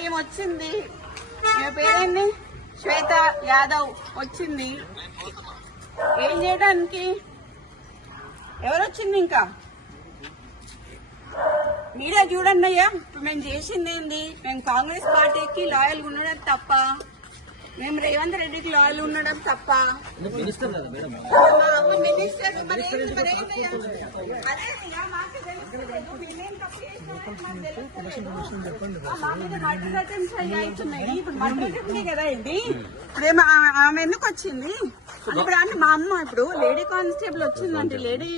ఈమె వచ్చింది, ఈమె పేరేంది, శ్వేత యాదవ్ వచ్చింది. ఏం చేయడానికి? ఎవరు వచ్చింది? ఇంకా మీరే చూడండి అయ్యా. ఇప్పుడు మేము చేసింది ఏంది? మేము కాంగ్రెస్ పార్టీకి లాయల్ ఉండడం తప్ప, మేము రేవంత్ రెడ్డికి లాయల్ ఉండడం తప్ప. మినిస్టర్ మరి కదా ఇది. ఇప్పుడు ఆమె ఎందుకు వచ్చింది? ఇప్పుడు ఆమె మా అమ్మ ఇప్పుడు లేడీ కానిస్టేబుల్ వచ్చిందంటే, లేడీ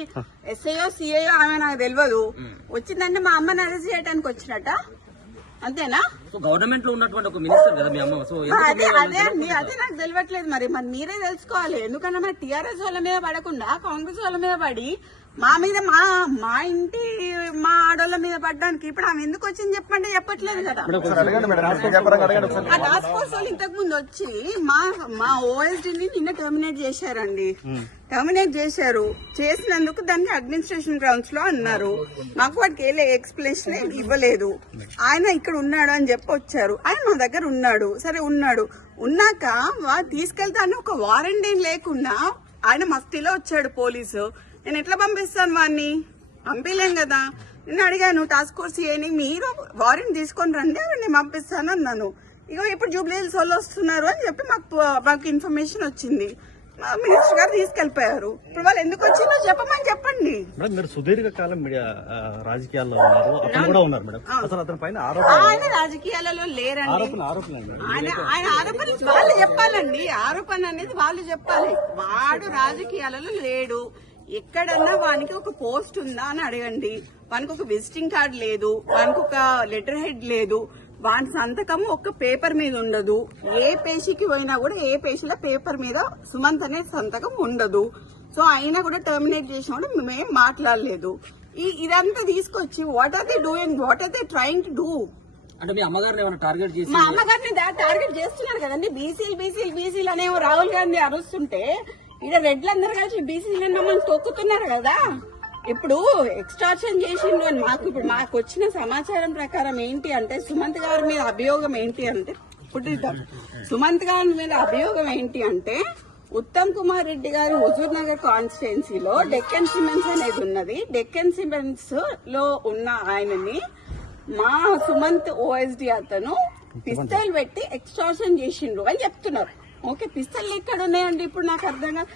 ఎస్ఐఓ సిఐఓ ఆమె నాకు తెలియదు, వచ్చిందంటే మా అమ్మని అరెస్ట్ చేయడానికి వచ్చినట్ట, అంతేనా? గవర్నమెంట్ లో ఉన్నటువంటి ఒక మినిస్టర్ కదా మీ అమ్మ. సో అదే అండి, అదే నాకు తెలియట్లేదు. మరి మీరే తెలుసుకోవాలి. ఎందుకన్నా మరి టీఆర్ఎస్ వాళ్ళ మీద పడకుండా కాంగ్రెస్ వాళ్ళ మీద పడి మా మీద మా ఇంటి మా ఆడోళ్ళ మీద పడ్డానికి ఇప్పుడు ఆమె ఎందుకు వచ్చింది చెప్పండి, చెప్పట్లేదు కదా. ఆ టాస్క్ ఫోర్స్ వాళ్ళు ఇంతకు ముందు వచ్చి మా ఓఎస్డీని నిన్న టర్మినేట్ చేశారండి. టర్మినేట్ చేశారు. చేసినందుకు దానికి అడ్మినిస్ట్రేషన్ గ్రౌండ్స్ లో అన్నారు. మాకు వాటికి ఏ ఎక్స్ప్లెనేషన్ ఇవ్వలేదు. ఆయన ఇక్కడ ఉన్నాడు అని చెప్పి వచ్చారు. ఆయన మా దగ్గర ఉన్నాడు. సరే ఉన్నాక తీసుకెళ్తాను ఒక వారెంట్ ఏం లేకుండా ఆయన మస్తిలో వచ్చాడు పోలీసు. నేను ఎట్లా పంపిస్తాను వాడిని? పంపించలేం కదా. నేను అడిగాను టాస్క్ ఫోర్స్ ఏని, మీరు వారెంట్ తీసుకొని రండి, నేను పంపిస్తాను అన్నాను. ఇగో ఇప్పుడు జూబ్లీ హిల్స్ వాళ్ళు వస్తున్నారు అని చెప్పి మాకు ఇన్ఫర్మేషన్ వచ్చింది. మినిస్టర్ గారు తీసుకెళ్లిపోయారు. ఇప్పుడు వాళ్ళు ఎందుకు వచ్చిందో చెప్పమని చెప్పండి. మీరు సుదీర్ఘకాలం రాజకీయాల్లో ఉన్నారు, అతను కూడా ఉన్నారు మేడం. అసలు అతని పైన ఆయన రాజకీయాలలో లేరండి. ఆయన ఆరోపణలు వాళ్ళు చెప్పాలండి. ఆరోపణ అనేది వాళ్ళు చెప్పాలి. వాడు రాజకీయాలలో లేడు. ఎక్కడన్నా వానికి ఒక పోస్ట్ ఉందా అని అడగండి. వానికి ఒక విజిటింగ్ కార్డు లేదు, వానికి ఒక లెటర్ హెడ్ లేదు, వాని సంతకం ఒక్క పేపర్ మీద ఉండదు. ఏ పేషీకి పోయినా కూడా ఏ పేషీలో పేపర్ మీద సుమంత్ అనే సంతకం ఉండదు. సో అయినా కూడా టర్మినేట్ చేసినప్పుడు మేమేం మాట్లాడలేదు. ఇదంతా తీసుకొచ్చి what are they doing, what are they trying to do? అంటే మీ అమ్మగారిని ఏమైనా టార్గెట్ చేసి? మా అమ్మగారిని టార్గెట్ చేస్తున్నారు కదండి. బీసీలు అనేవో రాహుల్ గాంధీ అరుస్తుంటే ఇక్కడ రెడ్లందరూ కలిసి బీసీలు మమ్మల్ని తొక్కుతున్నారు కదా. ఇప్పుడు ఎక్స్ట్రాక్షన్ చేసిండు అని మాకు వచ్చిన సమాచారం ప్రకారం ఏంటి అంటే, సుమంత్ గారి మీద అభియోగం ఏంటి అంటే, సుమంత్ గారి మీద అభియోగం ఏంటి అంటే, ఉత్తమ్ కుమార్ రెడ్డి గారు హుజూర్ నగర్ కాన్స్టిట్యున్సీలో డెక్కన్ సిమెంట్స్ అనేది ఉన్నది. డెక్కన్ సిమెంట్స్ లో ఉన్న ఆయనని మా సుమంత్ ఓఎస్డీ అతను పిస్తల్ పెట్టి ఎక్స్ట్రాక్షన్ చేసిండ్రు అని చెప్తున్నారు. ఓకే, పిస్తల్ ఎక్కడ ఉన్నాయండి? ఇప్పుడు నాకు అర్థం కాదు.